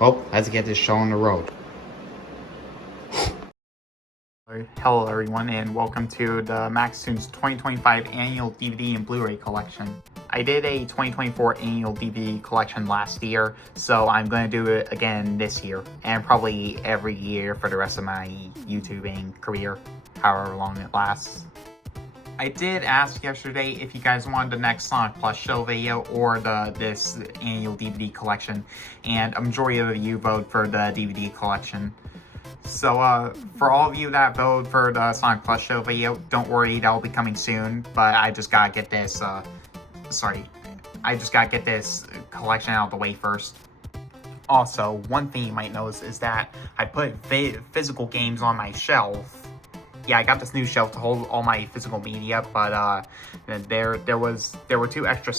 Well, let's get this show on the road. Hello everyone, and welcome to the Max Toons 2025 annual DVD and Blu-ray collection. I did a 2024 annual DVD collection last year, so I'm going to do it again this year, and probably every year for the rest of my YouTubing career, however long it lasts. I did ask yesterday if you guys wanted the next Sonic Plus show video or this annual DVD collection, and a majority of you voted for the DVD collection. So, for all of you that voted for the Sonic Plus show video, don't worry, that'll be coming soon, but I just gotta get this, collection out of the way first. Also, one thing you might notice is that I put physical games on my shelf. Yeah, I got this new shelf to hold all my physical media, but, there were 2 extra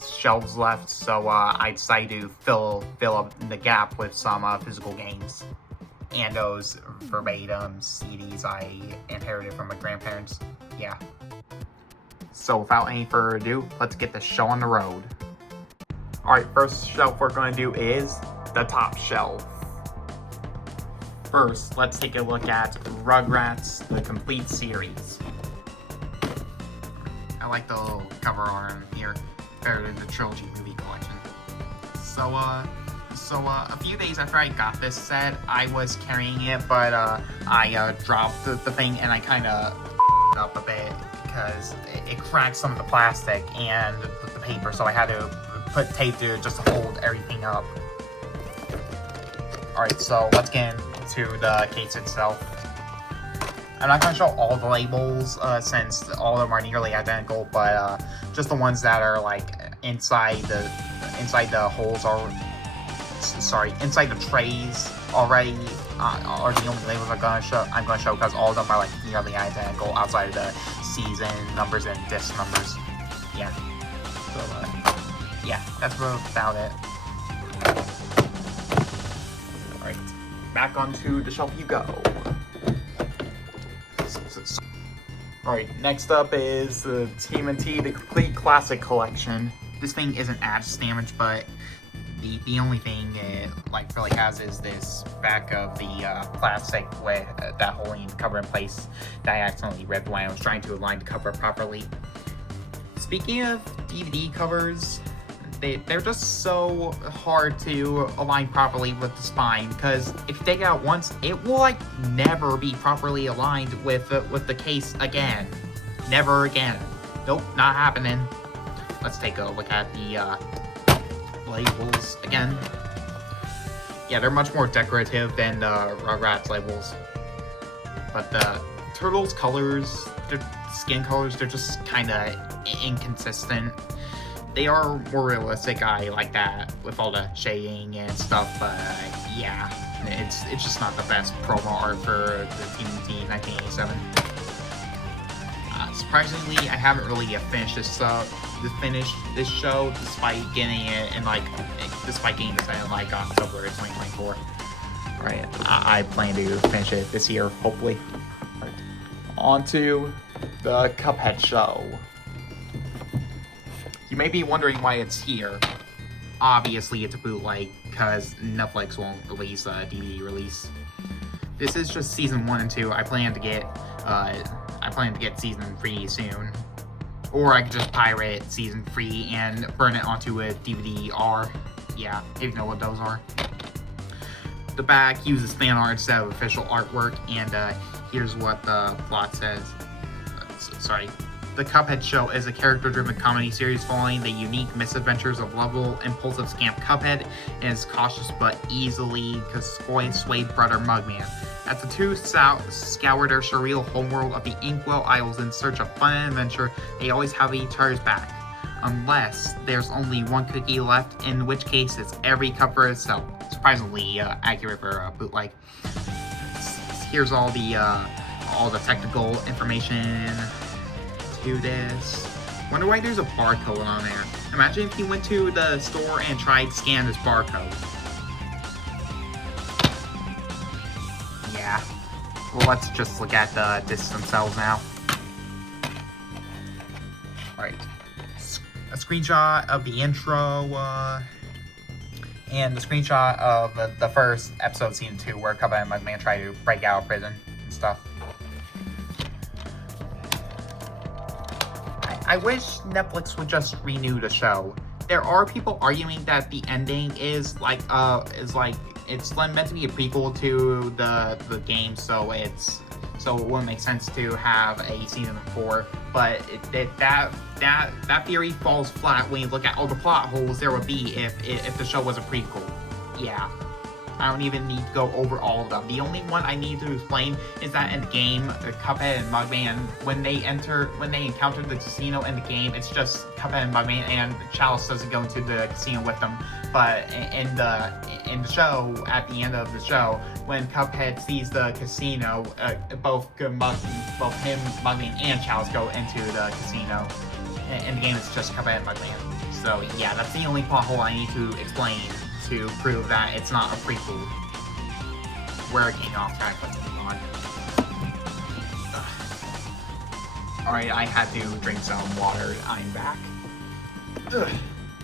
shelves left, so, I decided to fill up the gap with some, physical games. And those verbatim CDs I inherited from my grandparents. Yeah. So without any further ado, let's get the show on the road. Alright, first shelf we're going to do is the top shelf. First, let's take a look at Rugrats, the complete series. I like the little cover art here, better than the trilogy movie collection. So a few days after I got this set, I was carrying it, but I dropped the thing and I kind of up a bit because it cracked some of the plastic and the paper, so I had to put tape to it just to hold everything up. Alright, so let's get into the case itself. I'm not going to show all the labels since all of them are nearly identical, but just the ones that are like inside the holes are. Inside the trays already are the only labels I'm gonna show because all of them are like nearly identical outside of the season numbers and disc numbers. Yeah. So yeah, that's about it. Alright, back onto the shelf you go. Alright, next up is the TMNT The Complete Classic Collection. This thing isn't as damaged, but the only thing it really has is this back of the plastic with that holding the cover in place that I accidentally ripped when I was trying to align the cover properly. Speaking of DVD covers, they're just so hard to align properly with the spine because if you take it out once, it will never be properly aligned with the case again. Never again. Nope, not happening. Let's take a look at the labels again. Yeah, they're much more decorative than the Rugrats labels. But the Turtles colors, their skin colors, they're just kind of inconsistent. They are more realistic, I like that, with all the shading and stuff, but yeah, it's just not the best promo art for the TMNT 1987. Surprisingly, I haven't really finished this show despite getting it in despite getting this in October 2024. Alright, I plan to finish it this year, hopefully. Right. On to the Cuphead show. You may be wondering why it's here. Obviously, it's a bootleg because Netflix won't release a DVD release. This is just season 1 and 2. I plan to get season 3 soon. Or I could just pirate season 3 and burn it onto a DVD-R. Yeah, if you know what those are. The back uses fan art instead of official artwork, and here's what the plot says. Sorry. The Cuphead Show is a character-driven comedy series following the unique misadventures of lovable, impulsive scamp Cuphead and his cautious but easily swayed brother Mugman. As the two scour their surreal homeworld of the Inkwell Isles in search of fun and adventure, they always have each other's back. Unless there's only one cookie left, in which case it's every cup for itself. Surprisingly accurate for a bootleg. Here's all the technical information to this. Wonder why there's a barcode on there. Imagine if you went to the store and tried to scan this barcode. Yeah. Well, let's just look at the discs themselves now. Alright. A screenshot of the intro. And the screenshot of the first episode, season 2, where Cuphead and Mugman try to break out of prison and stuff. I wish Netflix would just renew the show. There are people arguing that the ending is it's meant to be a prequel to the game, so it wouldn't make sense to have a season 4. But that theory falls flat when you look at all the plot holes there would be if the show was a prequel. Yeah. I don't even need to go over all of them. The only one I need to explain is that in the game, Cuphead and Mugman, when they encounter the casino in the game, it's just Cuphead and Mugman, and Chalice doesn't go into the casino with them. But in the show, at the end of the show, when Cuphead sees the casino, both him, Mugman, and Chalice go into the casino. In the game, it's just Cuphead and Mugman. So yeah, that's the only plot hole I need to explain to prove that it's not a prequel. We're getting off track, let's move on. Alright, I had to drink some water. I'm back.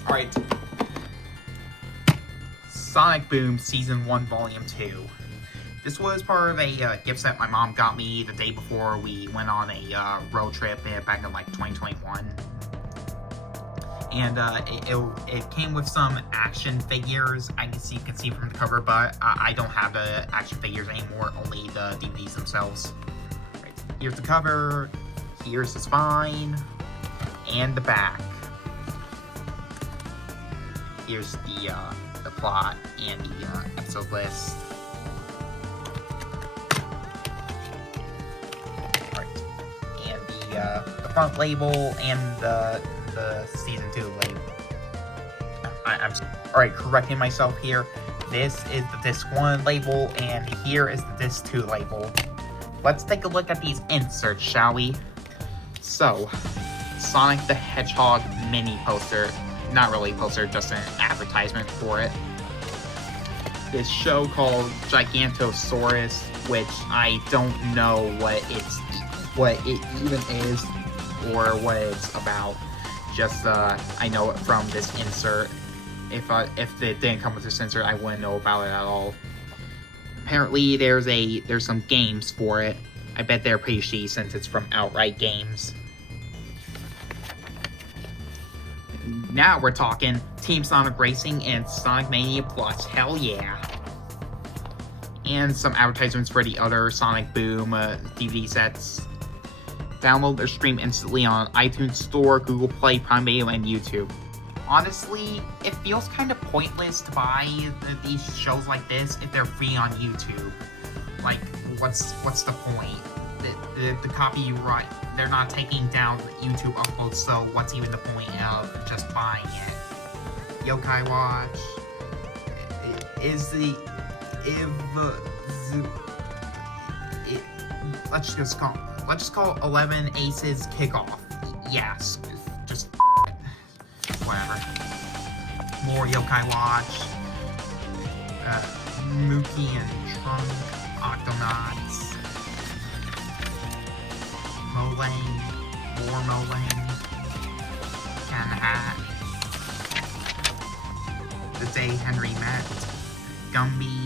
Alright. Sonic Boom Season 1 Volume 2. This was part of a gift set my mom got me the day before we went on a road trip back in like 2021. And it came with some action figures. I guess you can see from the cover, but I don't have the action figures anymore, only the DVDs themselves. Right. Here's the cover, here's the spine, and the back. Here's the plot and the episode list. Right. And the front label and the season 2 label. Alright, correcting myself here. This is the disc 1 label, and here is the disc 2 label. Let's take a look at these inserts, shall we? So, Sonic the Hedgehog mini poster. Not really a poster, just an advertisement for it. This show called Gigantosaurus, which I don't know what it even is or what it's about. Just I know it from this insert. If it didn't come with this insert, I wouldn't know about it at all. Apparently, there's some games for it. I bet they're pretty shitty since it's from Outright Games. Now we're talking Team Sonic Racing and Sonic Mania Plus. Hell yeah! And some advertisements for the other Sonic Boom DVD sets. Download or stream instantly on iTunes Store, Google Play, Prime Video, and YouTube. Honestly, it feels kind of pointless to buy these shows like this if they're free on YouTube. Like, what's the point? The copyright, they're not taking down YouTube uploads, so what's even the point of just buying it? Yokai Watch let's just call 11 Aces Kickoff. Yes, just whatever. More Yokai Watch. Mookie and Trunk, Octonauts. Molang, more Molang. Cat in the Hat. The Day Henry Met. Gumby.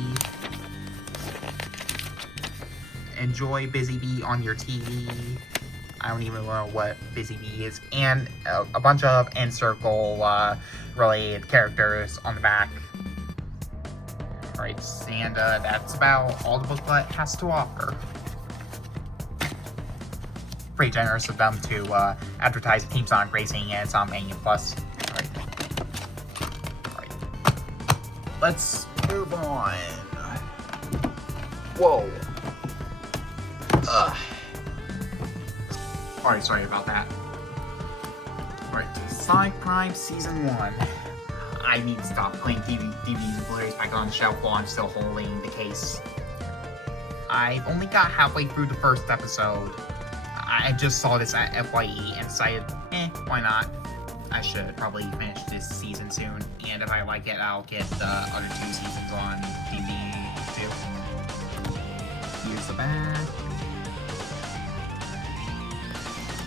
Enjoy Busy Bee on your TV. I don't even know what Busy Bee is. And a bunch of N-Circle related characters on the back. Alright, and that's about all the booklet has to offer. Pretty generous of them to advertise Team Sonic Racing and Sonic Mania Plus. Alright. Let's move on. Whoa. Alright, sorry about that. Alright, Sonic Prime Season 1. I need to stop putting DVDs and Blu-rays back on the shelf while I'm still holding the case. I only got halfway through the first episode. I just saw this at FYE and decided, why not? I should probably finish this season soon, and if I like it, I'll get the other 2 seasons on DVD too. Here's the back.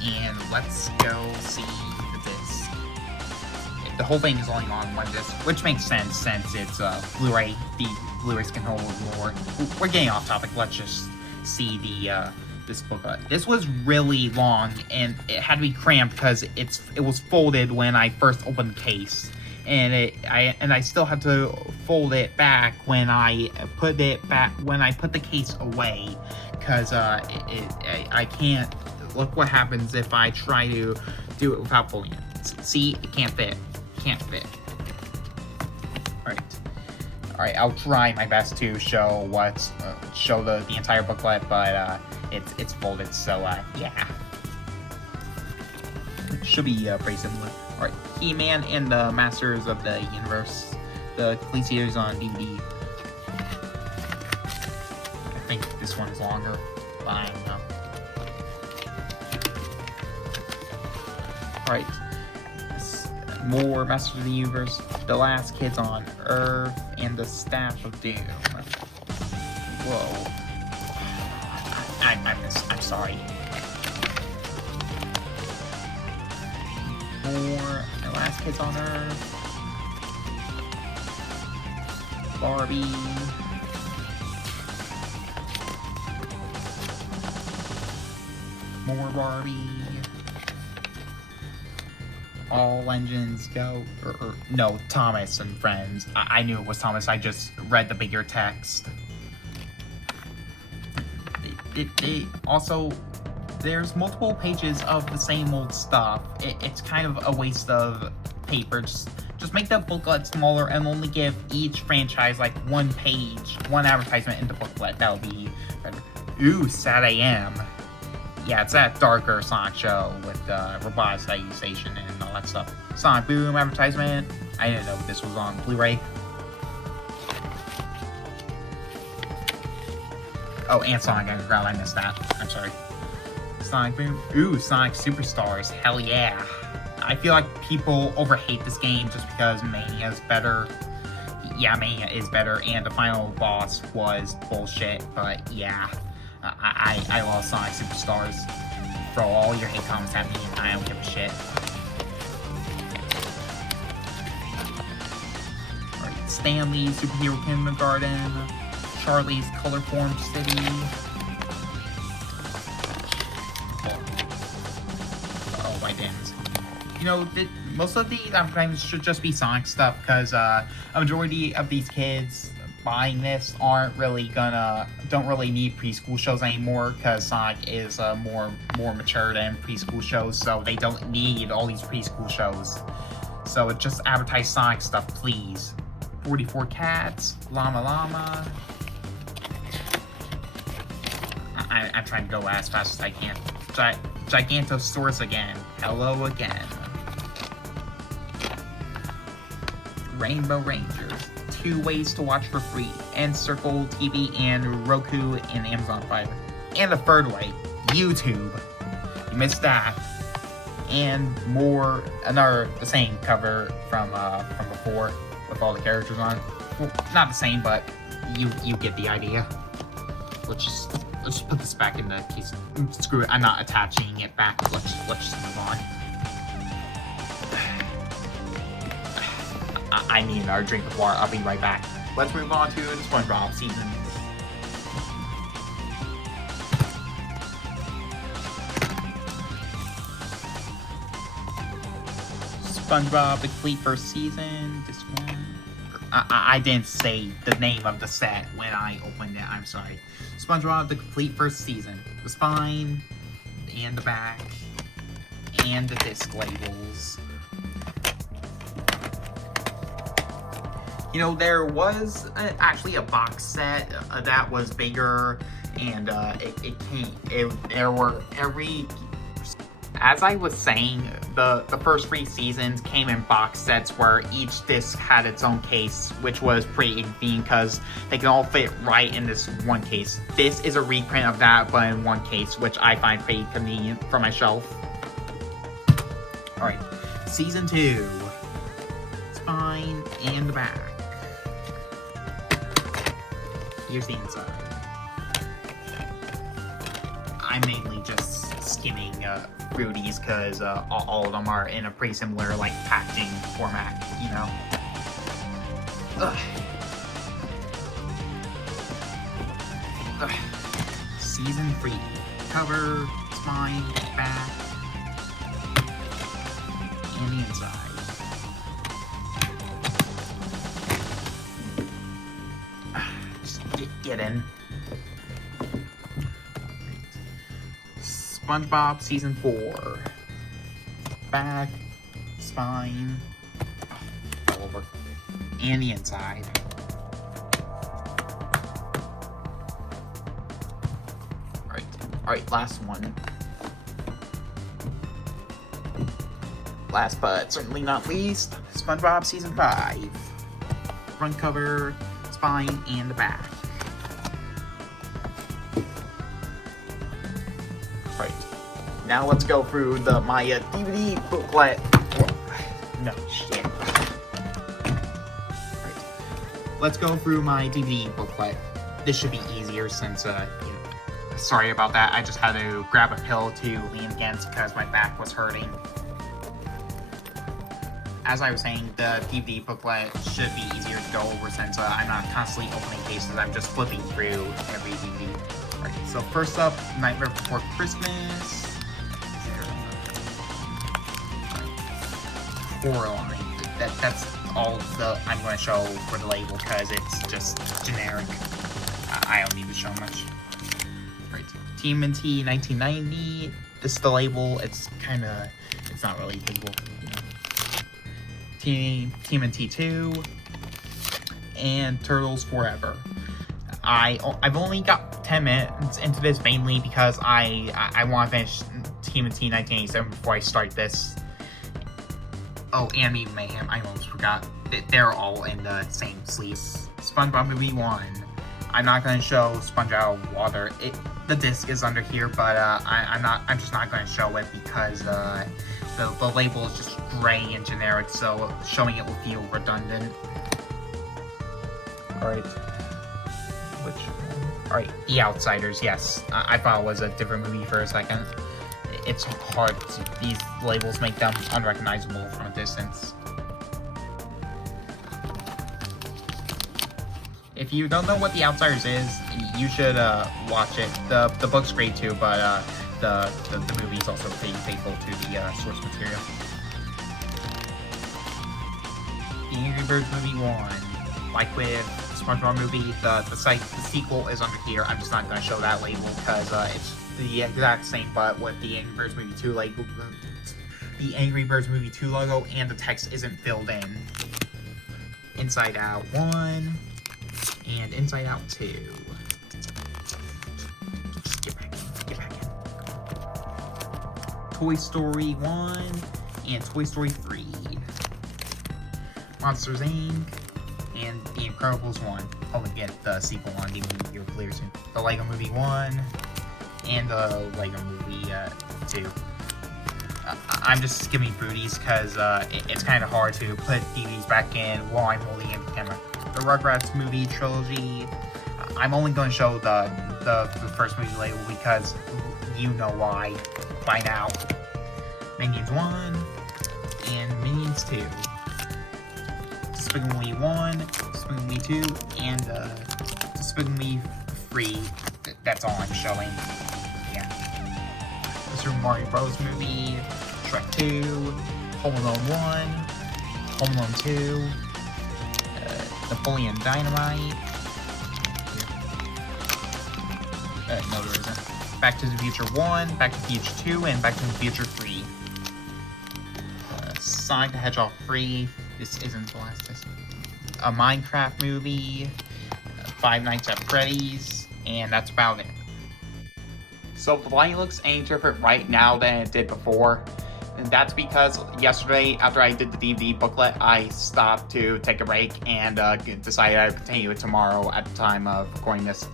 And let's go see the disc. the whole thing is only on one disc, which makes sense since it's Blu-ray. The Blu-rays can hold more. We're getting off topic. Let's just see the this booklet. This was really long, and it had to be cramped because it was folded when I first opened the case, and I still had to fold it back when I put the case away, because I can't. Look what happens if I try to do it without folding it. See, it can't fit. Can't fit. Alright, I'll try my best to show the entire booklet, but it's folded, so yeah. Should be pretty similar. Alright, He-Man and the Masters of the Universe, the complete series on DVD. I think this one's longer, but I don't know. Alright, more Masters of the Universe, The Last Kids on Earth, and the Staff of Doom. Whoa. I'm sorry. More The Last Kids on Earth. Barbie. More Barbie. All Engines Go, no, Thomas and Friends. I knew it was Thomas, I just read the bigger text. Also, there's multiple pages of the same old stuff. It's kind of a waste of paper. Just make the booklet smaller and only give each franchise like one page, one advertisement in the booklet. That would be better. Ooh, Sad AM. Yeah, it's that darker Sonic show with roboticization and all that stuff. Sonic Boom advertisement. I didn't know this was on Blu-ray. Oh, and Sonic Underground, I missed that. I'm sorry. Sonic Boom. Ooh, Sonic Superstars. Hell yeah. I feel like people overhate this game just because Mania is better. Yeah, Mania is better, and the final boss was bullshit, but yeah. I love Sonic Superstars. Throw all your hate comments at me and I don't give a shit. Alright, Stanley, Superhero Kindergarten, Charlie's Colorform City. Oh, I didn't. You know, most of these advertisements should just be Sonic stuff, because a majority of these kids buying this don't really need preschool shows anymore, because Sonic is more mature than preschool shows, so they don't need all these preschool shows. So just advertise Sonic stuff, please. 44 Cats, Llama Llama. I'm trying to go as fast as I can. Gigantosaurus again. Hello again. Rainbow Rangers. 2 ways to watch for free, and Circle TV and Roku and Amazon Fire. And the third way, YouTube. You missed that. And more, the same cover from before with all the characters on. Well, not the same, but you get the idea. Let's just put this back in the case. Screw it, I'm not attaching it back. Let's just move on. I need another drink of water. I'll be right back. Let's move on to the SpongeBob season. SpongeBob, the complete first season. This one. I didn't say the name of the set when I opened it. I'm sorry. SpongeBob, the complete first season. The spine, and the back, and the disc labels. You know, there was actually a box set that was bigger, and as I was saying, the first 3 seasons came in box sets where each disc had its own case, which was pretty convenient because they can all fit right in this one case. This is a reprint of that, but in one case, which I find pretty convenient for my shelf. Alright, Season 2. Spine and the back. Here's the inside. I'm mainly just skimming through these because all of them are in a pretty similar like packaging format, you know. Ugh. Ugh. Season 3. Cover, spine, back, and the inside. Just get in. SpongeBob Season 4. Back, spine, all over, and the inside. Alright, last one. Last but certainly not least, SpongeBob Season 5. Front cover, spine, and the back. Alright, now let's go through my DVD booklet. No, shit. Alright, let's go through my DVD booklet. This should be easier since, you know, sorry about that, I just had to grab a pill to lean against because my back was hurting. As I was saying, the DVD booklet should be easier to go over since I'm not constantly opening cases, I'm just flipping through every DVD. Alright, so first up, Nightmare Before Christmas. Coraline. That's all I'm going to show for the label because it's just generic. I don't need to show much. TMNT 1990. This is the label. It's not really visible. You know. TMNT 2 and Turtles Forever. I've only got 10 minutes into this mainly because I want to finish TMNT 1987 before I start this. Oh, and Mutant Mayhem. I almost forgot. They're all in the same sleeves. SpongeBob Movie 1. I'm not going to show Sponge Out of Water. The disc is under here, but I'm just not going to show it because the label is just gray and generic, so showing it will feel redundant. Alright. Which one? Alright, The Outsiders, yes. I thought it was a different movie for a second. It's hard these labels make them unrecognizable from a distance. If you don't know what The Outsiders is, you should watch it. The book's great too, but the movie's also pretty faithful to the source material. The Angry Birds Movie 1. Like with SpongeBob Movie, the sequel is under here. I'm just not going to show that label because it's the exact same, but with the Angry Birds Movie 2 label, the Angry Birds Movie 2 logo, and the text isn't filled in. Inside Out 1. And Inside Out 2. Just get back in. Toy Story 1 and Toy Story 3. Monsters Inc. and The Incredibles 1. Hopefully get the sequel on DVD here clear soon. The Lego Movie 1 and the Lego Movie 2. I'm just skimming through these because it's kind of hard to put DVDs back in while I'm holding in the camera. The Rugrats movie trilogy. I'm only going to show the first movie label because you know why by now. Minions 1 and Minions 2. Despicable Me 1, Despicable Me 2, and Despicable Me 3. That's all I'm showing. Yeah. The Super Mario Bros. Movie, Shrek 2, Home Alone 1, Home Alone 2, Napoleon Dynamite. No, there isn't. Back to the Future 1, Back to the Future 2, and Back to the Future 3. Sonic the Hedgehog 3. This isn't the last test. A Minecraft movie, Five Nights at Freddy's, and that's about it. So the light looks any different right now than it did before. And that's because yesterday, after I did the DVD booklet, I stopped to take a break and decided I'd continue it tomorrow at the time of recording this.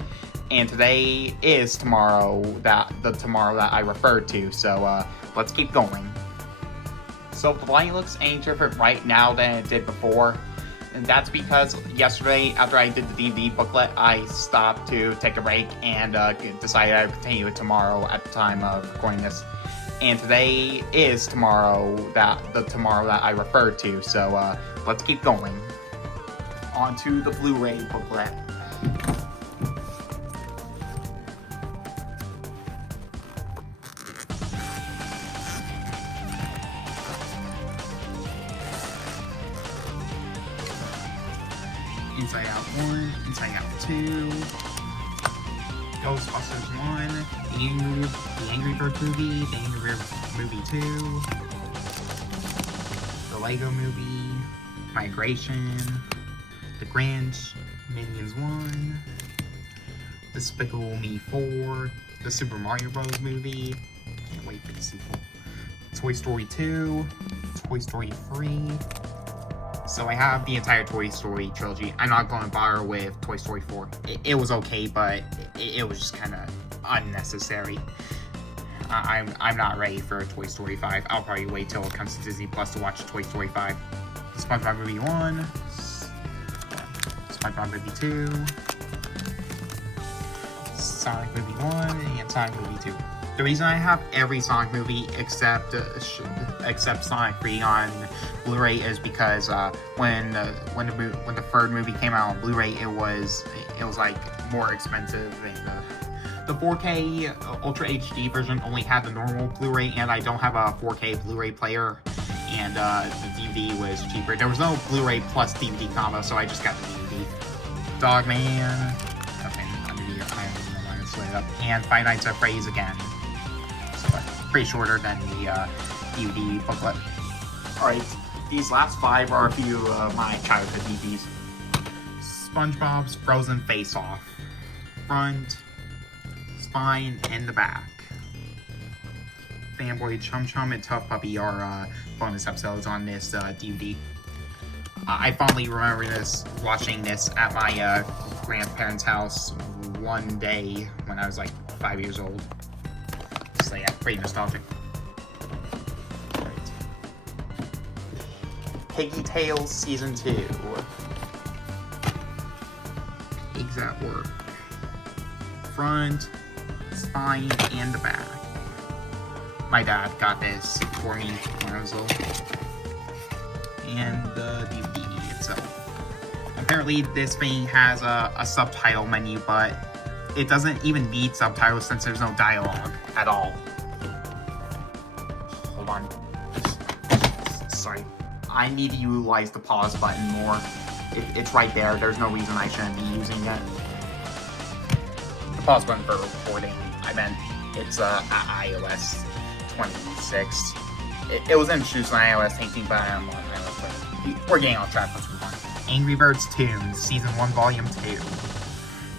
And today is tomorrow, the tomorrow that I referred to, so let's keep going. So the light looks any different right now than it did before. And that's because yesterday, after I did the DVD booklet, I stopped to take a break and decided I'd continue it tomorrow at the time of recording this. And today is tomorrow, the tomorrow that I referred to, so let's keep going. On to the Blu-ray booklet. Inside Out 1, Inside Out 2, Ghostbusters 1, the Angry Birds movie, the Angry Birds movie 2, the Lego movie, Migration, The Grinch, Minions 1, Despicable Me 4, the Super Mario Bros. Movie, can't wait for the sequel, Toy Story 2, Toy Story 3, so I have the entire Toy Story trilogy. I'm not going to bother with Toy Story 4. It was okay, but it was just kind of unnecessary. I'm not ready for Toy Story 5. I'll probably wait till it comes to Disney Plus to watch Toy Story 5. The SpongeBob Movie 1, SpongeBob Movie 2, Sonic Movie 1, and Sonic Movie 2. The reason I have every Sonic movie except Sonic 3 on Blu-ray is because when the third movie came out on Blu-ray, it was like more expensive, and the 4K Ultra HD version only had the normal Blu-ray, and I don't have a 4K Blu-ray player, and the DVD was cheaper. There was no Blu-ray plus DVD combo, so I just got the DVD. Dogman, nothing under the I don't know why I split it up, and Five Nights at Freddy's again. So pretty shorter than the DVD booklet. Alright, these last 5 are a few of my childhood DVDs. SpongeBob's Frozen Face Off. Front, spine, and the back. Fanboy Chum Chum and Tough Puppy are bonus episodes on this DVD. I fondly remember watching this at my grandparents' house one day when I was like 5 years old. So yeah, pretty nostalgic. Right. Piggy Tales Season 2. Pigs at Work. Front, spine, and the back. My dad got this for me when I was little. And the DVD itself. Apparently this thing has a subtitle menu, but it doesn't even need subtitles since there's no dialogue at all. Hold on. Sorry. I need to utilize the pause button more. It's right there. There's no reason I shouldn't be using it. The pause button for recording, I meant it's iOS 26. It was introduced on iOS 18, but I don't know on iOS 20. We're getting off track. Let's move on. Angry Birds Toons, Season 1, Volume 2.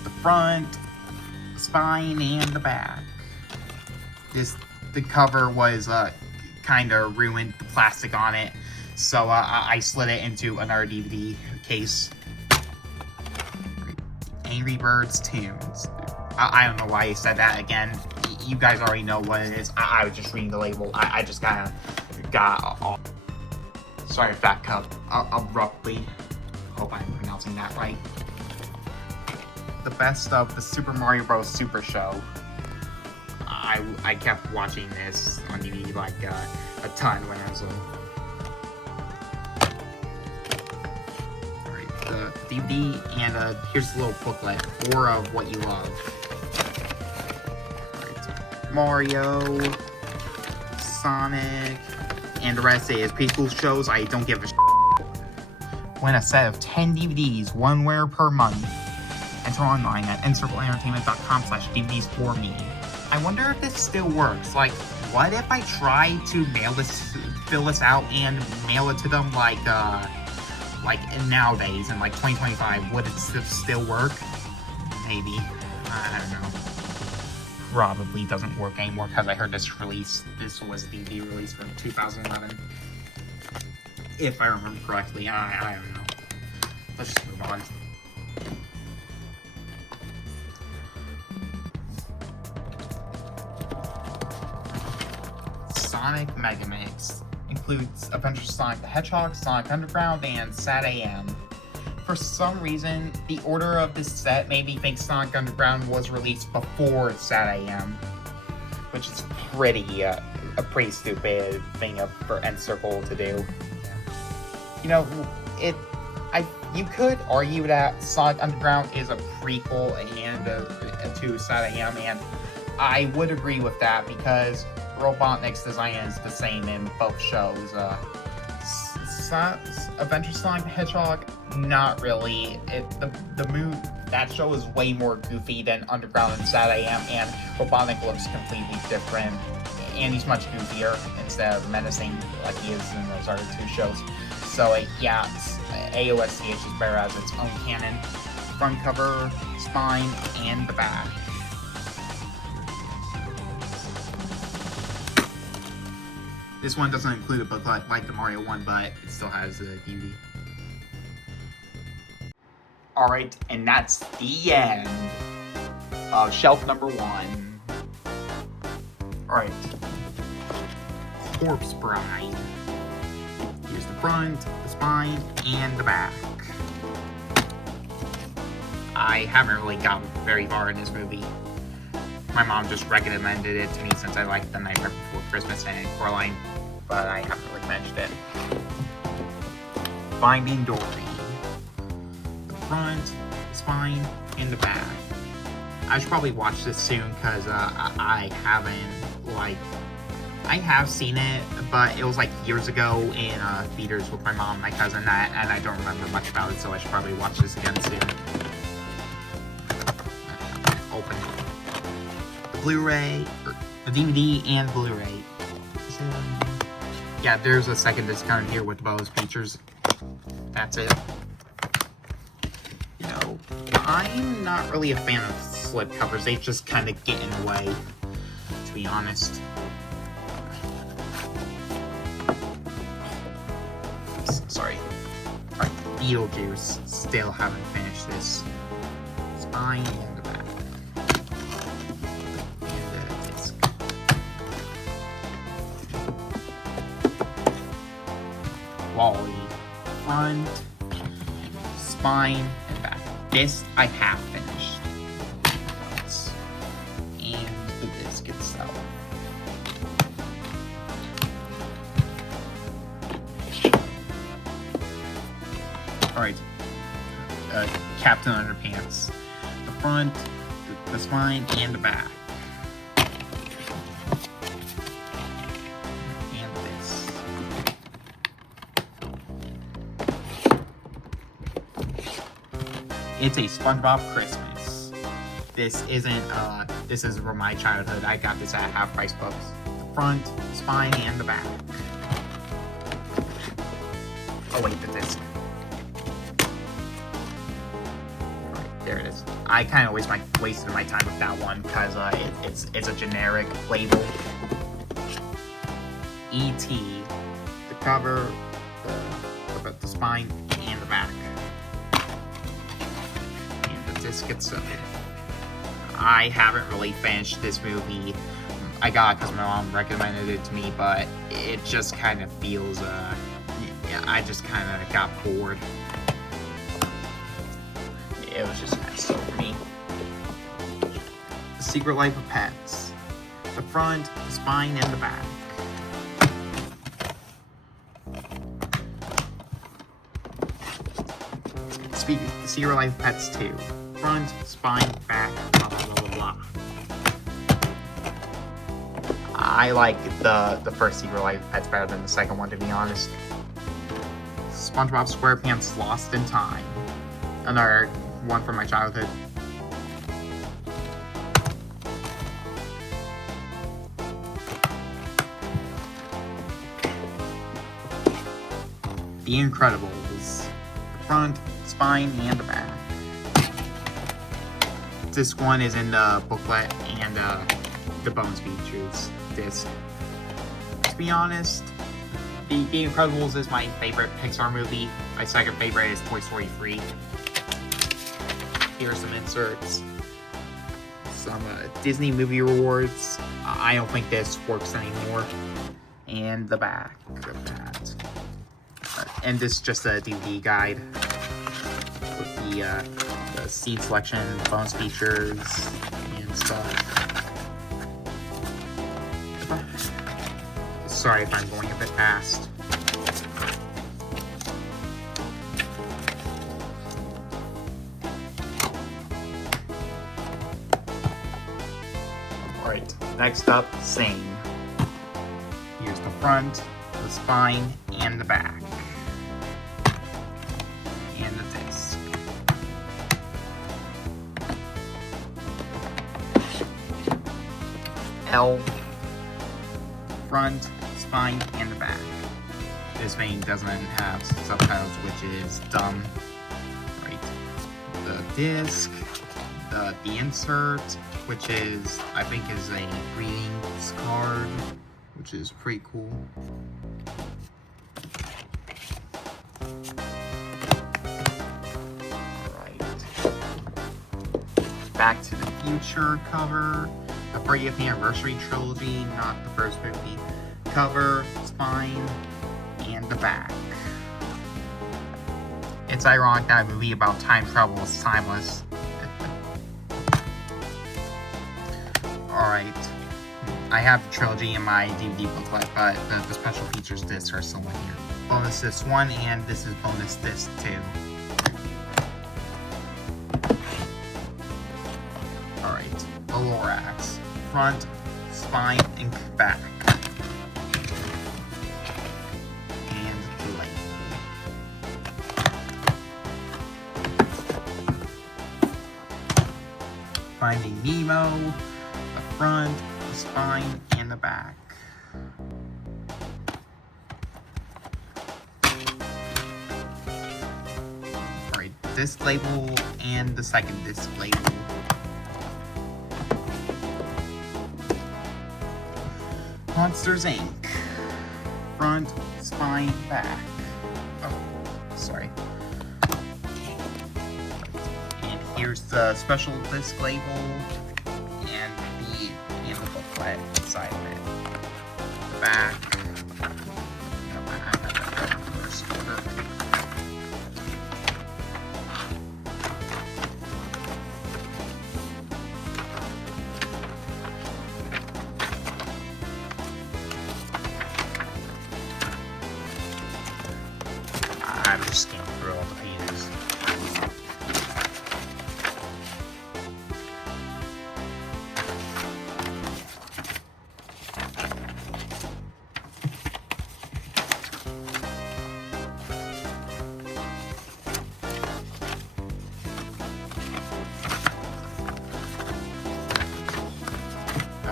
The front, spine, and the back. The cover was kind of ruined, the plastic on it, so I slid it into another DVD case. Angry Birds Toons. I don't know why I said that again. You guys already know what it is. I was just reading the label. I just kind of got off. Sorry if that cut abruptly. Hope I'm pronouncing that right. The best of the Super Mario Bros. Super Show. I kept watching this on DVD like a ton when I was little. Alright, the DVD, and here's the little booklet. 4 of What You Love. Alright, Mario, Sonic, and the rest is preschool shows I don't give a Win a set of 10 DVDs, one wear per month. Enter online at encircleentertainment.com/DVDs for me. I wonder if this still works. Like, what if I try to fill this out and mail it to them like nowadays in like 2025? Would it still work? Maybe. I don't know. Probably doesn't work anymore because I heard this was a DVD release from 2011. If I remember correctly, I don't know. Let's just move on. Sonic Mega Mix includes Adventures of Sonic the Hedgehog, Sonic Underground, and Sad AM. For some reason, the order of this set made me think Sonic Underground was released before Sad AM, which is a pretty stupid thing for End Circle to do. You know, you could argue that Sonic Underground is a prequel and to Sad AM, and I would agree with that because Robotnik's design is the same in both shows. Adventure Sonic the Hedgehog, not really. That show is way more goofy than Underground and Sad AM, and Robotnik looks completely different, and he's much goofier instead of menacing like he is in those other two shows. So yeah, AOSCH is better as its own canon, front cover, spine, and the back. This one doesn't include a booklet like the Mario one, but it still has a DVD. Alright, and that's the end of shelf number 1. Alright. Corpse Bride. Here's the front, the spine, and the back. I haven't really gotten very far in this movie. My mom just recommended it to me since I liked The Nightmare Before Christmas and Coraline, but I haven't really mentioned it. Finding Dory. The front, the spine, and the back. I should probably watch this soon because I have seen it, but it was like years ago in theaters with my mom and my cousin, and I don't remember much about it, so I should probably watch this again soon. Open the Blu-ray, the DVD and Blu-ray. Yeah, there's a second discount here with those features. That's it. You know, I'm not really a fan of slip covers. They just kind of get in the way, to be honest. Sorry. Alright, Beetlejuice. Still haven't finished this. Spine and the back. And the disc. Wally. Front, spine, and back. This I have finished. And the disc itself. Alright. Captain Underpants. The front, the spine, and the back. And this. It's a SpongeBob Christmas. This is from my childhood. I got this at Half Price Books. The front, the spine, and the back. Oh wait, the disc. Right, there it is. I kind of wasted my time with that one because it's a generic label. E.T. The cover, the spine, and the back. Disc itself. I haven't really finished this movie. I got it because my mom recommended it to me, but it just kind of feels, I just kind of got bored. It was just kind of slow for me. The Secret Life of Pets. The front, the spine, and the back. The Secret Life of Pets 2. Front, spine, back, blah, blah, blah, blah, blah. I like the first Secret Life of Pets better than the second one, to be honest. SpongeBob SquarePants Lost in Time. Another one from my childhood. The Incredibles. The front, spine, and the back. Disc 1 is in the booklet and the Bones Features disc. To be honest, The Incredibles is my favorite Pixar movie. My second favorite is Toy Story 3. Here are some inserts. Some Disney movie rewards. I don't think this works anymore. And the back of that. And this is just a DVD guide. with the seed selection, bonus features, and stuff. Sorry if I'm going a bit fast. Alright, next up, same. Here's the front, the spine, and the back. And the disc. L, front, spine, and the back. This vein doesn't have subtitles, which is dumb. Right. The disc, the insert, which is, I think, is a greetings card, which is pretty cool. Alright. Back to the Future cover. The 30th Anniversary Trilogy, not the first 50. Cover, spine, and the back. It's ironic that a movie about time travel is timeless. Alright. I have the trilogy in my DVD booklet, but the special features discs are still in here. Bonus disc 1, and this is bonus disc 2. Alright. The Lorax. Front, spine, and back. And the label. Finding Nemo. The front, the spine, and the back. Alright, disc label and the second disc label. Monsters Inc. Front, spine, back. Oh, sorry. And here's the special disc label and the booklet inside of it. The back. I'm just scanning through all the pages.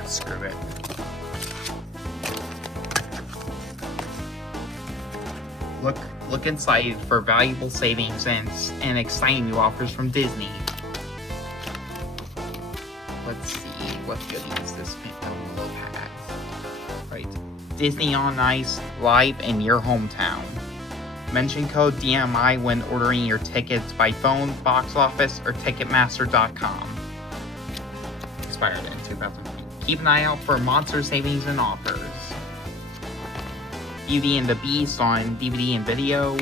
Screw it. Look inside for valuable savings and exciting new offers from Disney. Let's see what goodies this envelope has. Right. Disney on Ice, live in your hometown. Mention code DMI when ordering your tickets by phone, box office, or Ticketmaster.com. Expired in 2003. Keep an eye out for monster savings and offers. Beauty and the Beast on DVD and video.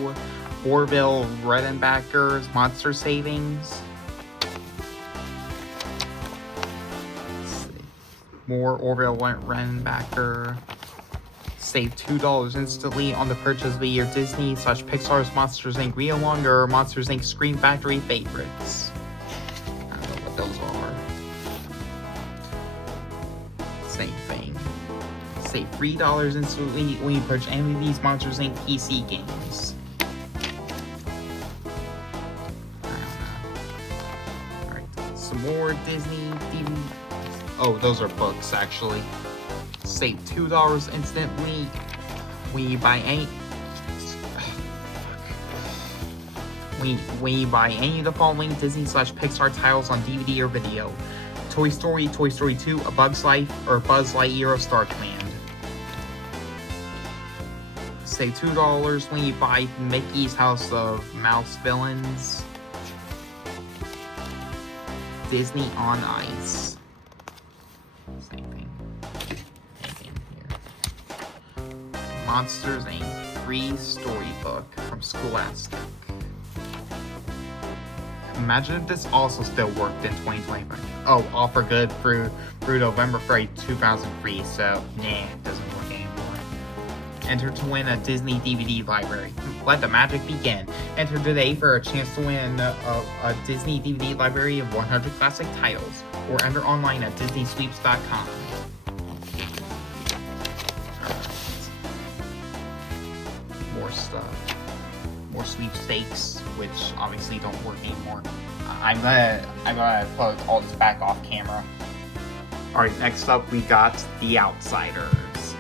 Orville Redenbacher's Monster Savings. Let's see. More Orville Redenbacher. Save $2 instantly on the purchase of your Disney/Pixar's Monsters Inc. read-along or Monsters Inc. Scream Factory favorites. I don't know what those are. Same thing. Save $3 instantly when you purchase any of these Monsters Inc. PC games. Alright, some more Disney DVD. Oh, those are books actually. Save $2 instantly when you buy any. When you buy any of the following Disney/Pixar titles on DVD or video: Toy Story, Toy Story 2, A Bug's Life, or Buzz Lightyear of Star Command. Save $2 when you buy Mickey's House of Mouse Villains. Disney on Ice. Same thing. Same here. Monsters Inc. Free storybook from Scholastic. Imagine if this also still worked in 2025. Oh, offer good through November 3, 2003, so nah, it doesn't work anymore. Enter to win a Disney DVD library. Let the magic begin. Enter today for a chance to win a Disney DVD library of 100 classic titles, or enter online at DisneySweeps.com. More stuff. More sweepstakes, which obviously don't work anymore. I'm gonna put all this back off camera. Alright, next up we got The Outsiders.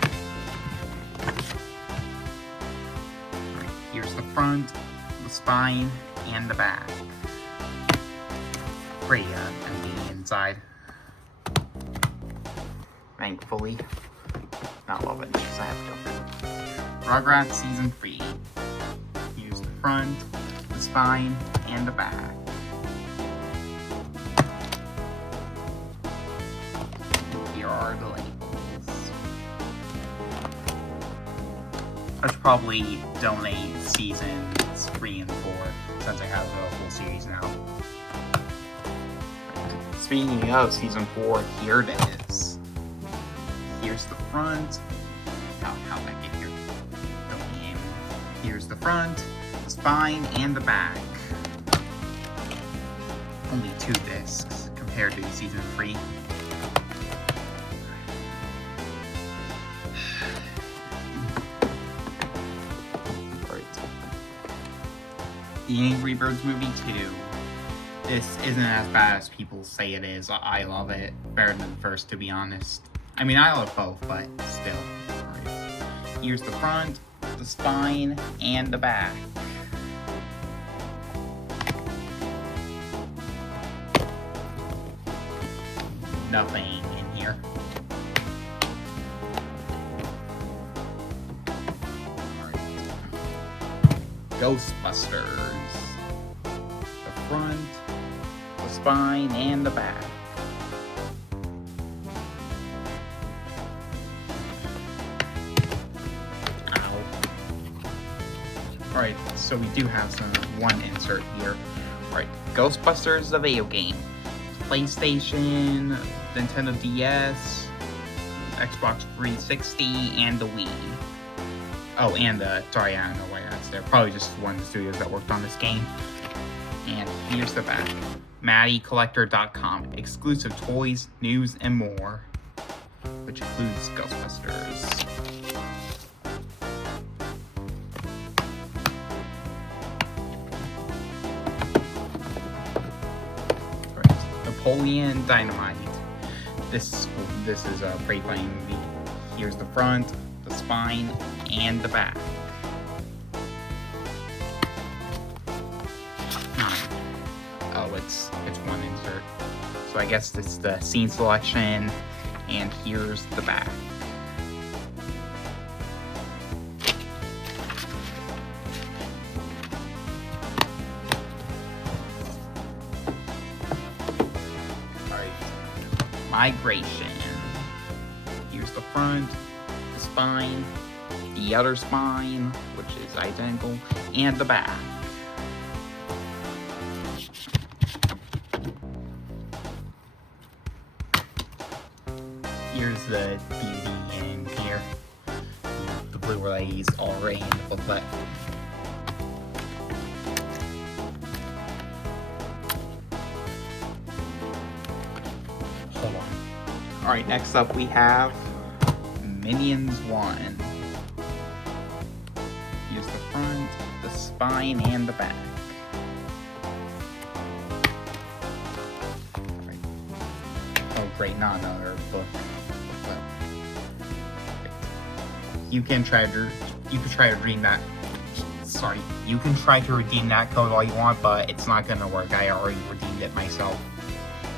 Right, here's the front, the spine, and the back. Pretty empty inside. Thankfully. Not love it, because I have to go. Rugrats Season 3. Here's the front, the spine, and the back. Here are the labels. I should probably donate seasons 3 and 4 since I have the whole series now. Speaking of season 4, here it is. Here's the front. How'd that get here? Here's the front, the spine, and the back. Only 2 discs compared to season 3. The Angry Birds movie 2. This isn't as bad as people say it is. I love it better than the first, to be honest. I mean, I love both, but still. Right. Here's the front, the spine, and the back. Nothing in here. Alright. Ghostbusters. The front, the spine, and the back. Alright, so we do have one insert here. Alright, Ghostbusters, the video game. PlayStation, Nintendo DS, Xbox 360, and the Wii. Oh, and sorry, I don't know why that's there. Probably just one of the studios that worked on this game. And here's the back. MaddieCollector.com. Exclusive toys, news, and more. Which includes Ghostbusters. Napoleon Dynamite. This is a pretty funny movie. Here's the front, the spine, and the back. Oh, it's one insert. So I guess it's the scene selection, and here's the back. Migration. Here's the front, the spine, the other spine, which is identical, and the back. Here's the DVD in here. The Blu-ray is already in the booklet. Alright, next up we have Minions 1. Here's the front, the spine, and the back. Right. Oh great, not another book. You can try to redeem that. Sorry, you can try to redeem that code all you want, but it's not gonna work. I already redeemed it myself.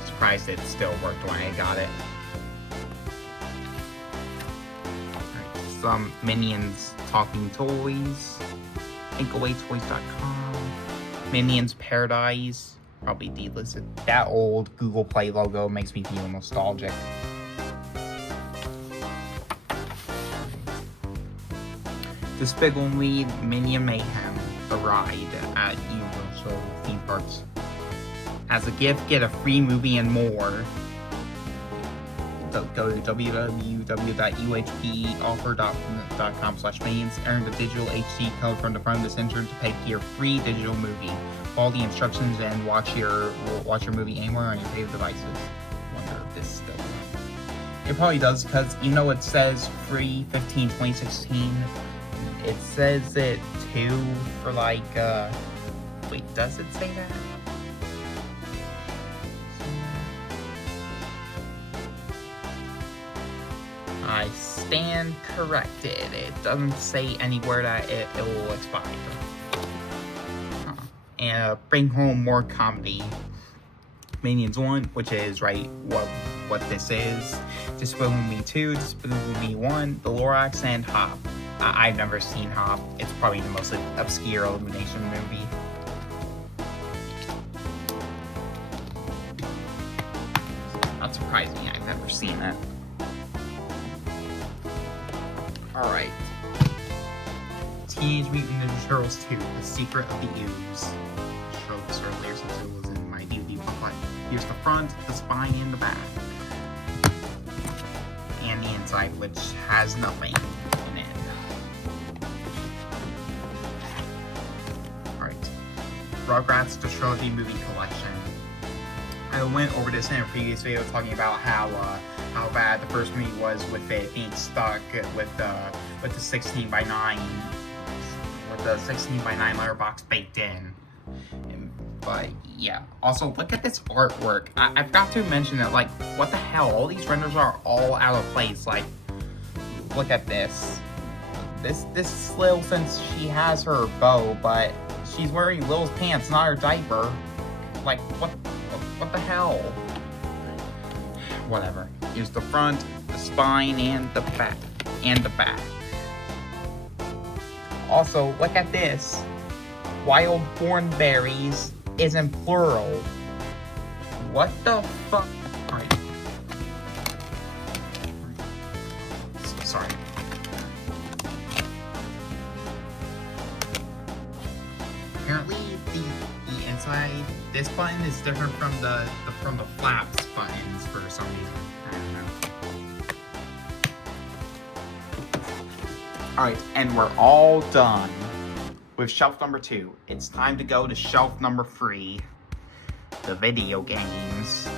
Surprised it still worked when I got it. Some Minions Talking Toys, ThinkAwayToys.com, Minions Paradise, probably delisted. That old Google Play logo makes me feel nostalgic. Despicable Me Minion Mayhem, the ride at Universal theme parks. As a gift, get a free movie and more. Go to www.uhpoffer.com/mains, earn the digital HD code from the front of this intern to pick your free digital movie. Follow the instructions and watch your movie anywhere on your favorite devices. Wonder if this still works. It probably does, because even though it says free 15/2016, it says it too for like wait, does it say that? I stand corrected. It doesn't say anywhere that it will expire. And bring home more comedy. Minions 1, which is right what this is. Despicable Me 2, Despicable Me 1, The Lorax, and Hop. I've never seen Hop. It's probably the most obscure Illumination movie. Not surprising, I've never seen it. Alright. Teenage Mutant Ninja Turtles 2, The Secret of the Ooze. I showed this earlier since it was in my DVD booklet. Here's the front, the spine, and the back. And the inside, which has nothing in it. Alright. Rugrats, the Trilogy Movie Collection. I went over this in a previous video talking about how bad the first movie was with it being stuck with the 16:9 with the 16:9 letterbox baked in. But yeah, also look at this artwork. I forgot to mention that, like, what the hell? All these renders are all out of place. Like, look at this. This Lil, since she has her bow, but she's wearing Lil's pants, not her diaper. Like, what the hell? Whatever. Here's the front, the spine, and the back. Also, look at this. Wild Thornberries is in plural. What the fuck? Alright. Sorry. Apparently, the inside, this button is different from the flaps buttons for some reason. I don't know. Alright, and we're all done with shelf number 2. It's time to go to shelf number 3. The video games.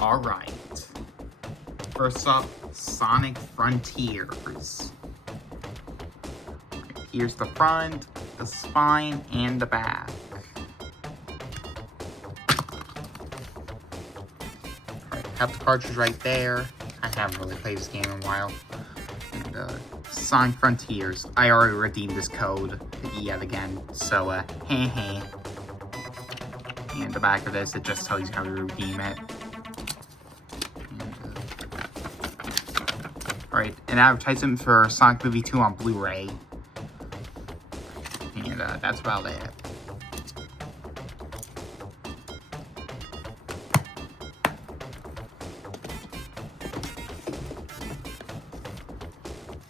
Alright. First up, Sonic Frontiers. Here's the front, the spine, and the back. Alright, have the cartridge right there. I haven't really played this game in a while. And, Sonic Frontiers. I already redeemed this code yet again, so, heh. And the back of this, it just tells you how to redeem it. Alright, an advertisement for Sonic Movie 2 on Blu-ray. And that's about it.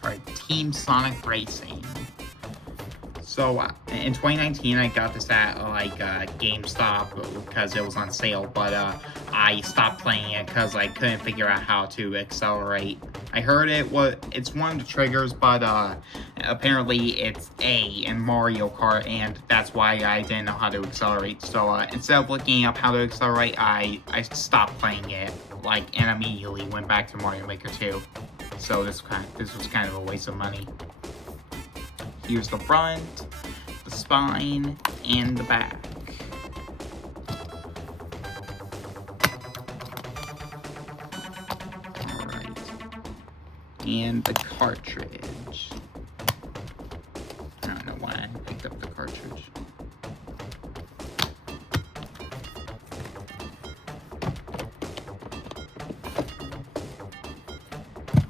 Alright, Team Sonic Racing. So, in 2019, I got this at, GameStop because it was on sale, but, I stopped playing it because I couldn't figure out how to accelerate. I heard it's one of the triggers, but, apparently it's A in Mario Kart, and that's why I didn't know how to accelerate. So, instead of looking up how to accelerate, I stopped playing it, and immediately went back to Mario Maker 2. So, this was kind of a waste of money. Here's the front, the spine, and the back. Alright. And the cartridge. I don't know why I picked up the cartridge.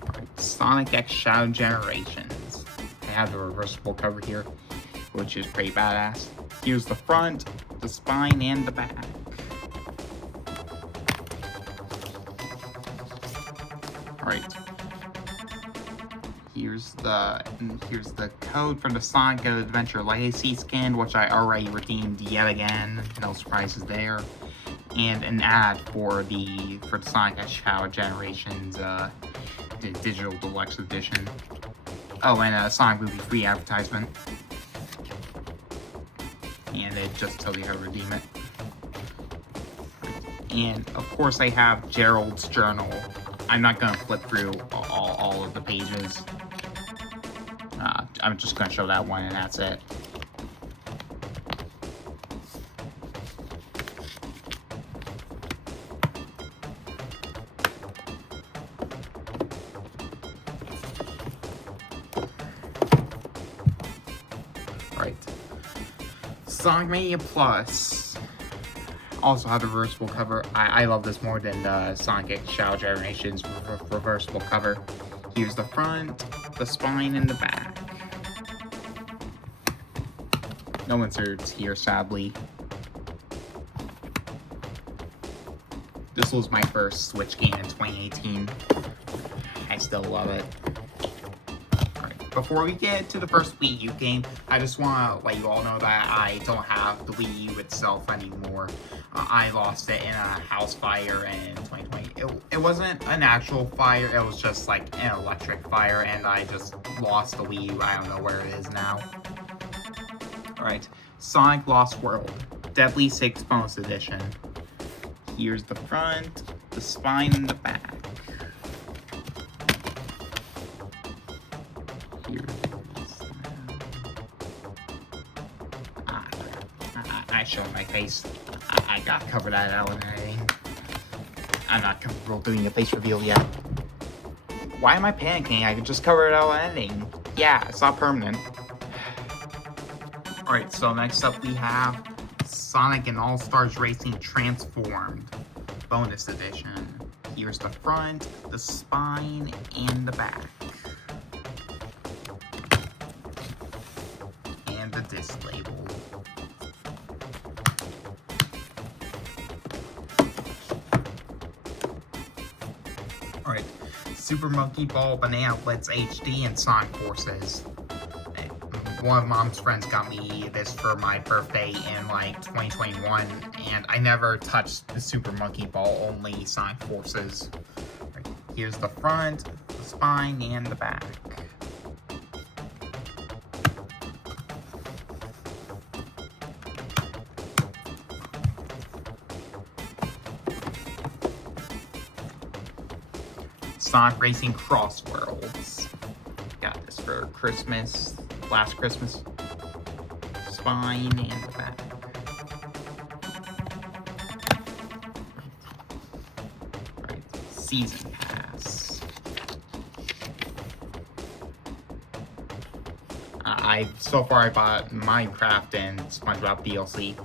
Alright, Sonic X Shadow Generations. Have the reversible cover here, which is pretty badass. Here's the front, the spine, and the back. Alright. Here's the code for the Sonic Adventure Legacy skin, which I already redeemed yet again. No surprises there. And an ad for the Sonic X Generations Digital Deluxe Edition. Oh, and a Sonic Movie free advertisement. And it just tells you how to redeem it. And of course I have Gerald's journal. I'm not going to flip through all of the pages. I'm just going to show that one and that's it. Alright. Sonic Mania Plus also had a reversible cover. I love this more than the Sonic X Generations reversible cover. Here's the front, the spine, and the back. No inserts here, sadly. This was my first Switch game in 2018. I still love it. Alright, before we get to the first Wii U game, I just want to let you all know that I don't have the Wii U itself anymore. I lost it in a house fire in 2020. It wasn't an actual fire, it was just like an electric fire, and I just lost the Wii U. I don't know where it is now. Alright, Sonic Lost World, Deadly 6 Bonus Edition. Here's the front, the spine, and the back. I showed my face. I got covered that out and everything. I'm not comfortable doing a face reveal yet. Why am I panicking? I could just cover it out and editing. Yeah, it's not permanent. Alright, so next up we have Sonic and All-Stars Racing Transformed Bonus Edition. Here's the front, the spine, and the back. And the disc label. Alright, Super Monkey Ball, Banana Blitz HD, and Sonic Forces. One of Mom's friends got me this for my birthday in like 2021, and I never touched the Super Monkey Ball, only Sonic Forces. Right, here's the front, the spine, and the back. Sonic Racing Cross Worlds. Got this for Christmas. Last Christmas. Spine and the back. Right. Season Pass. So far I bought Minecraft and SpongeBob DLC.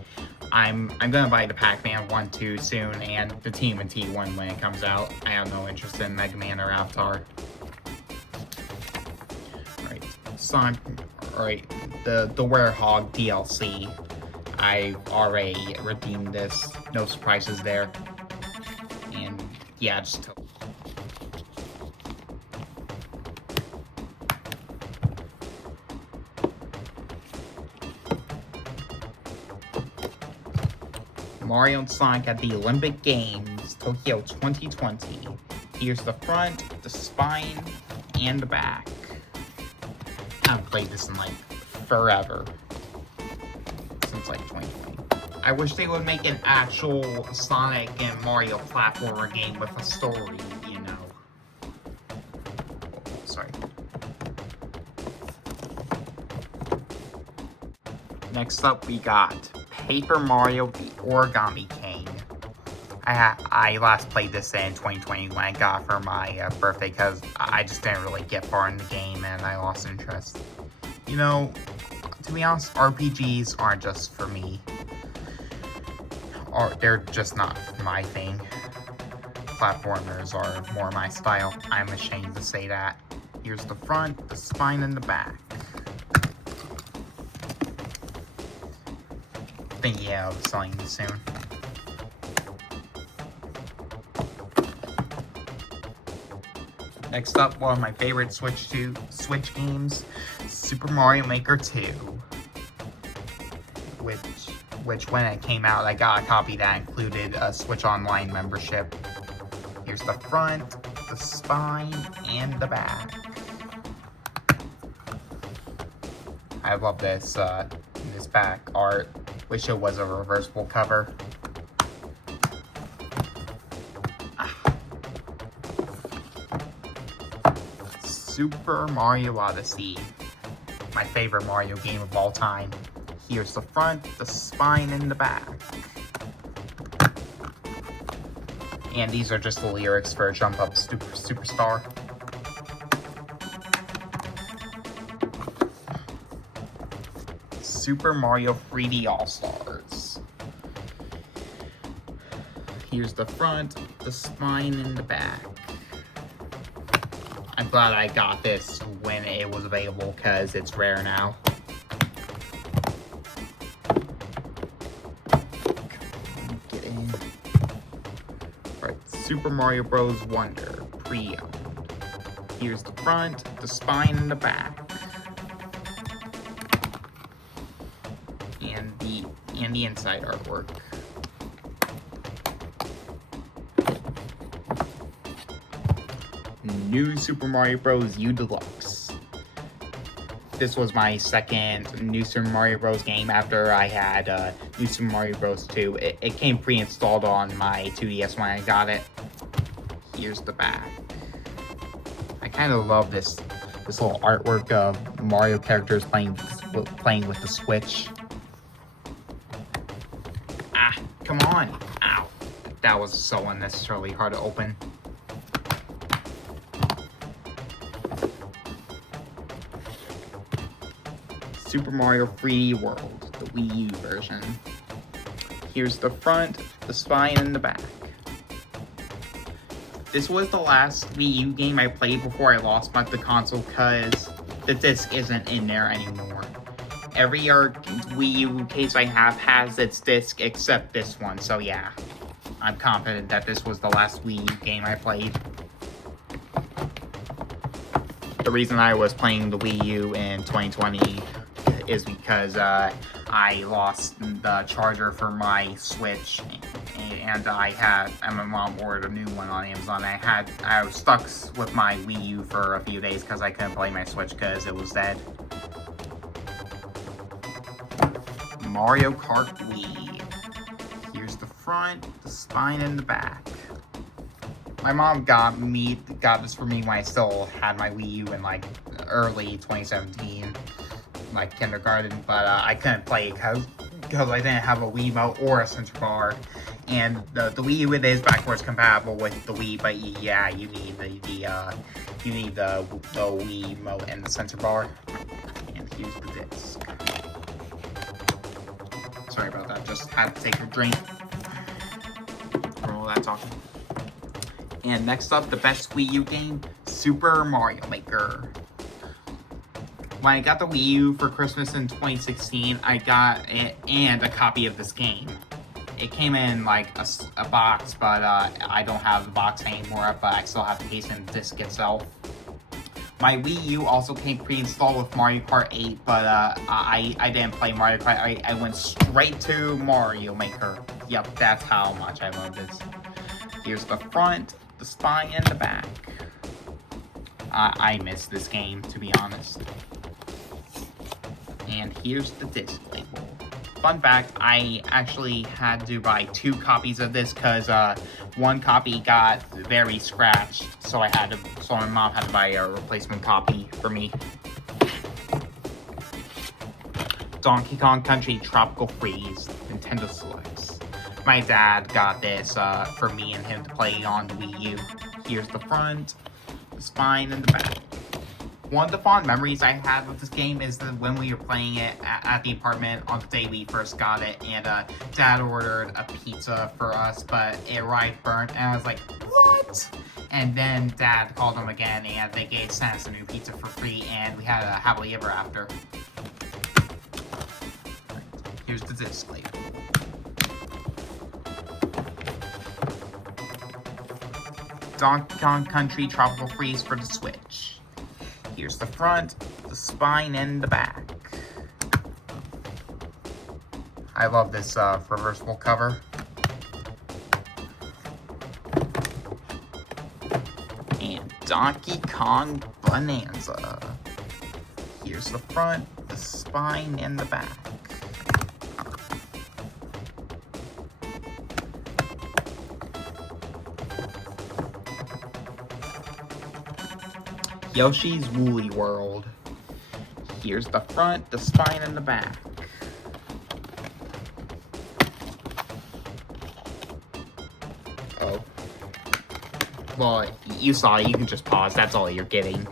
I'm gonna buy the Pac-Man 1 2 soon and the TMNT one when it comes out. I have no interest in Mega Man or Avatar. Sonic, alright, the Werehog DLC. I already redeemed this. No surprises there. And yeah, just Mario and Sonic at the Olympic Games, Tokyo 2020. Here's the front, the spine, and the back. I haven't played this in like forever. Since like 2020. I wish they would make an actual Sonic and Mario platformer game with a story, you know. Oh, sorry. Next up we got Paper Mario the Origami King. I last played this in 2020 when I got it for my birthday because I just didn't really get far in the game and I lost interest. You know, to be honest, RPGs aren't just for me. Or they're just not my thing. Platformers are more my style. I'm ashamed to say that. Here's the front, the spine, and the back. Thinking of selling this soon. Next up, one of my favorite Switch games, Super Mario Maker 2. Which when it came out, I got a copy that included a Switch Online membership. Here's the front, the spine, and the back. I love this back art. Wish it was a reversible cover. Super Mario Odyssey, my favorite Mario game of all time. Here's the front, the spine, and the back. And these are just the lyrics for Jump Up Superstar. Super Mario 3D All-Stars. Here's the front, the spine, and the back. I'm glad I got this when it was available because it's rare now. Get in. Alright, Super Mario Bros. Wonder, pre-owned. Here's the front, the spine, and the back. And the inside artwork. New Super Mario Bros. U Deluxe. This was my second New Super Mario Bros. Game after I had New Super Mario Bros. 2. It came pre-installed on my 2DS when I got it. Here's the back. I kind of love this little artwork of Mario characters playing with the Switch. Ah, come on! Ow! That was so unnecessarily hard to open. Super Mario 3D World, the Wii U version. Here's the front, the spine, and the back. This was the last Wii U game I played before I lost the console because the disc isn't in there anymore. Every Wii U case I have has its disc except this one, so yeah. I'm confident that this was the last Wii U game I played. The reason I was playing the Wii U in 2020 is because I lost the charger for my Switch, and my mom ordered a new one on Amazon. I was stuck with my Wii U for a few days because I couldn't play my Switch because it was dead. Mario Kart Wii. Here's the front, the spine, and the back. My mom got this for me when I still had my Wii U in like early 2017. Like kindergarten, but I couldn't play it because I didn't have a Wiimote or a center bar, and the Wii U, it is backwards compatible with the Wii, but yeah, you need the Wiimote and the center bar. And here's the disc. Sorry about that, just had to take a drink from all that talking. And next up, the best Wii U game, Super Mario Maker. When I got the Wii U for Christmas in 2016, I got it and a copy of this game. It came in like a box, but I don't have the box anymore, but I still have the case and the disc itself. My Wii U also came pre-installed with Mario Kart 8, but I didn't play Mario Kart. I went straight to Mario Maker. Yep, that's how much I love this. Here's the front, the spine, and the back. I miss this game, to be honest. And here's the disc label. Fun fact, I actually had to buy 2 copies of this because one copy got very scratched, so my mom had to buy a replacement copy for me. Donkey Kong Country Tropical Freeze, Nintendo Selects. My dad got this for me and him to play on the Wii U. Here's the front, the spine, and the back. One of the fond memories I had with this game is that when we were playing it at the apartment on the day we first got it, and Dad ordered a pizza for us, but it arrived burnt, and I was like, what? And then Dad called him again, and they sent us a new pizza for free, and we had a happily ever after. Here's the disc label. Donkey Kong Country Tropical Freeze for the Switch. Here's the front, the spine, and the back. I love this reversible cover. And Donkey Kong Bonanza. Here's the front, the spine, and the back. Yoshi's Woolly World. Here's the front, the spine, and the back. Oh. Well, you saw it. You can just pause. That's all you're getting.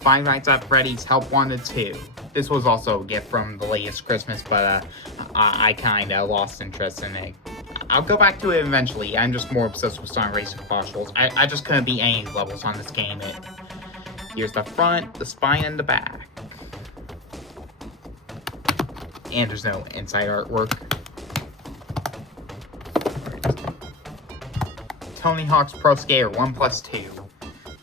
Five Nights at Freddy's Help Wanted 2. This was also a gift from the latest Christmas, but I kind of lost interest in it. I'll go back to it eventually. I'm just more obsessed with Sonic Racing Fossils. I just couldn't beat any levels on this game. Here's the front, the spine, and the back. And there's no inside artwork. Tony Hawk's Pro Skater 1+2.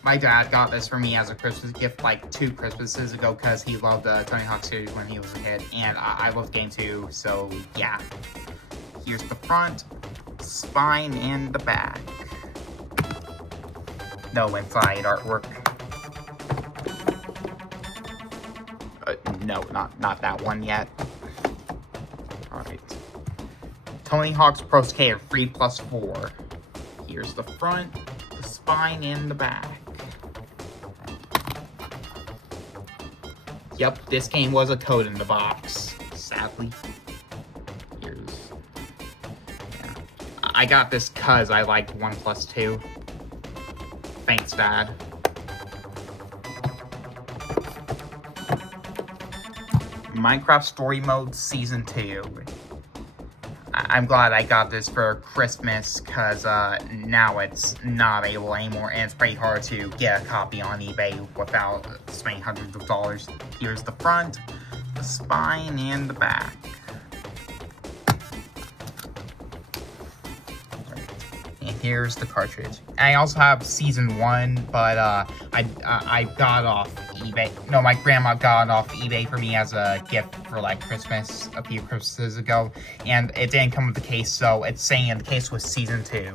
My dad got this for me as a Christmas gift like 2 Christmases ago because he loved the Tony Hawk series when he was a kid. And I love game 2, so yeah. Here's the front, spine, and the back. No inside artwork. No, not that one yet. Alright. Tony Hawk's Pro Skater 3+4. Here's the front, the spine, and the back. Yep, this game was a code in the box, sadly. I got this cause I liked 1+2. Thanks, Dad. Minecraft Story Mode Season 2. I'm glad I got this for Christmas, cause now it's not available anymore, and it's pretty hard to get a copy on eBay without spending hundreds of dollars. Here's the front, the spine, and the back. Here's the cartridge. I also have Season 1, but I got it off eBay. No, my grandma got it off eBay for me as a gift for like Christmas a few Christmases ago, and it didn't come with the case, so it's saying in the case was Season 2.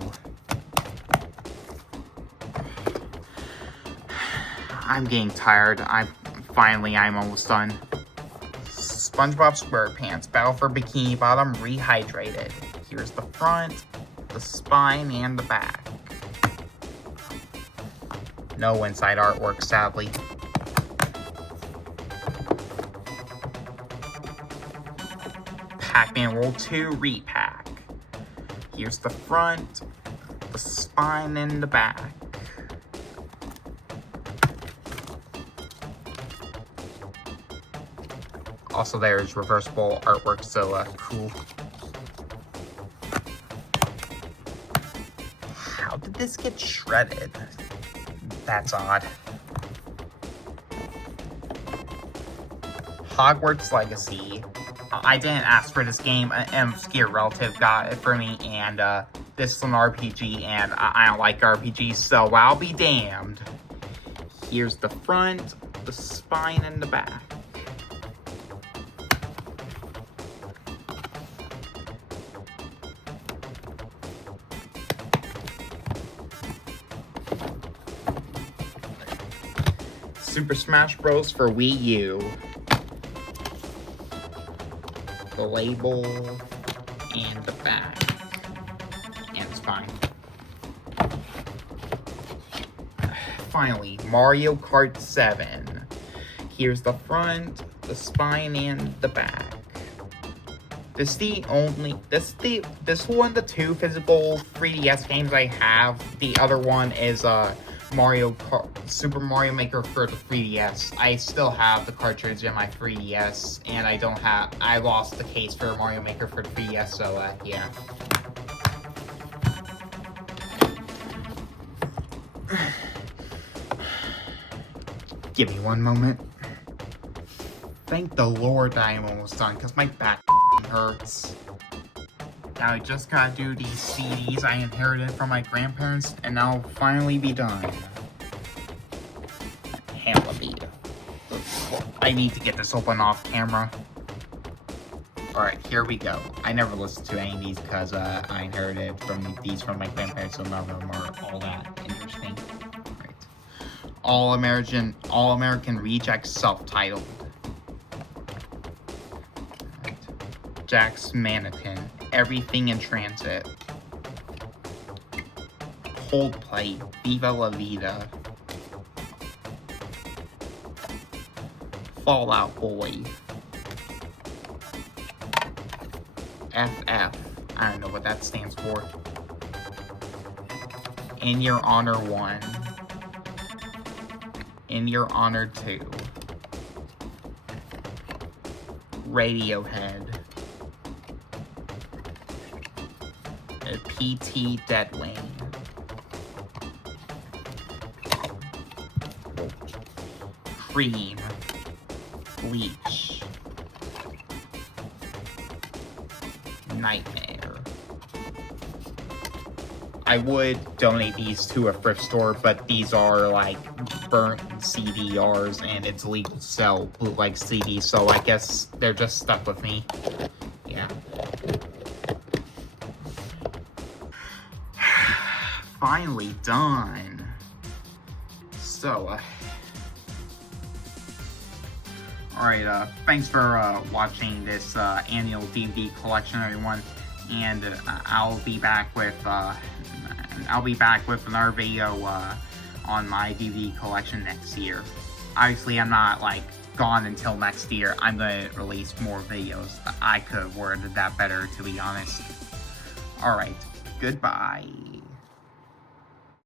I'm getting tired. I'm almost done. SpongeBob SquarePants Battle for Bikini Bottom Rehydrated. Here's the front, the spine, and the back. No inside artwork, sadly. Pac-Man World 2 Repack. Here's the front, the spine, and the back. Also, there's reversible artwork, so cool. How did this get shredded? That's odd. Hogwarts Legacy. I didn't ask for this game. An obscure relative got it for me, and this is an RPG, and I don't like RPGs, so I'll be damned. Here's the front, the spine, and the back. Super Smash Bros. For Wii U. The label and the back. And it's fine. Finally, Mario Kart 7. Here's the front, the spine, and the back. This is one of the 2 physical 3DS games I have. The other one is Super Mario Maker for the 3DS. I still have the cartridge in my 3DS, and I lost the case for Mario Maker for the 3DS, so yeah. Give me one moment. Thank the Lord I am almost done, because my back hurts. Now I just gotta do these CDs I inherited from my grandparents, and I'll finally be done. Hamlet. I need to get this open off camera. Alright, here we go. I never listened to any of these because I inherited these from my grandparents, so none of them are all that interesting. Right. All American Reject self-titled. Right. Jack's Mannequin. Everything in Transit. Coldplay. Viva La Vida. Fallout Boy. FF. I don't know what that stands for. In Your Honor 1. In Your Honor 2. Radiohead. PT Deadwing. Cream. Bleach. Nightmare. I would donate these to a thrift store, but these are like burnt CDRs and it's illegal to sell bootleg CDs, so I guess they're just stuck with me. Yeah. Finally done. So, alright, thanks for watching this annual DVD collection, everyone. And I'll be back with another video on my DVD collection next year. Obviously, I'm not like gone until next year. I'm gonna release more videos. I could have worded that better, to be honest. Alright, goodbye.